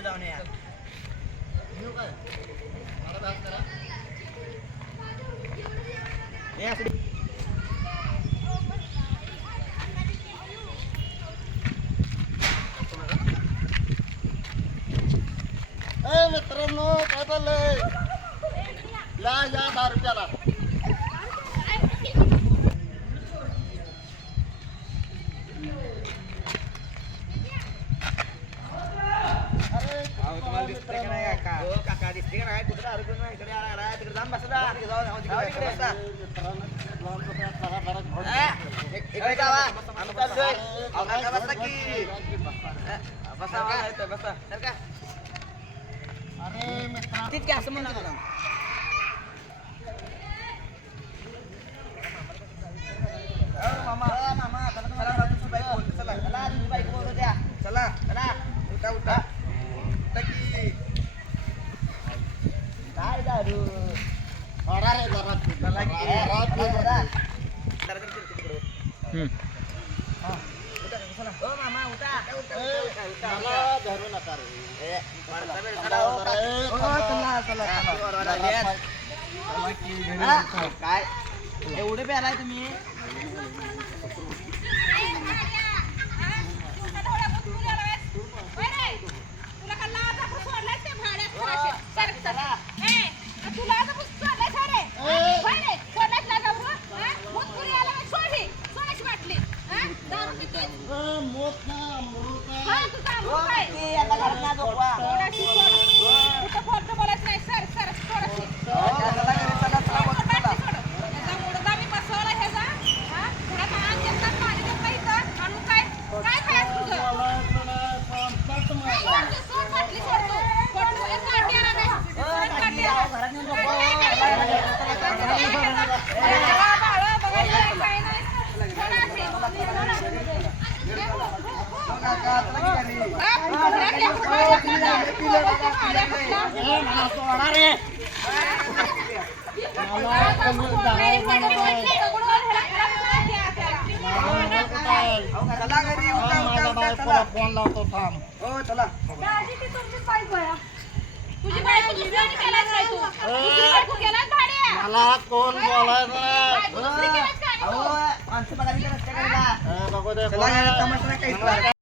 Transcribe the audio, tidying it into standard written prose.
तिकडे जाऊन या मित्रांनो काय चाललंय या 10 रुपयाला तुम्हाला दिसते का नाही काका हो काका दिसते का नाही कुठे दारू पिऊन इकडे आला तिकडे जाऊन बसा इकडे बसा इकडे जावा आम्ही चाललोय काका बसा की बसा बसा तर का अरे मित्रा तितके असं म्हणतो तुला मामा मामा चला तुझी बाईक बोलतो चला चला तुझी बाईक बोलतो द्या चला चला उठा उठा काय दारू अरे जरा चला की ओ मामा उठा मला धरू नका रे काय एवढे प्यालाय तुम्ही फोन लावतो थांब हो चला मला कोण बोलायचं माणसं बघायला रस्त्याकडे बघू दे तमाशा काही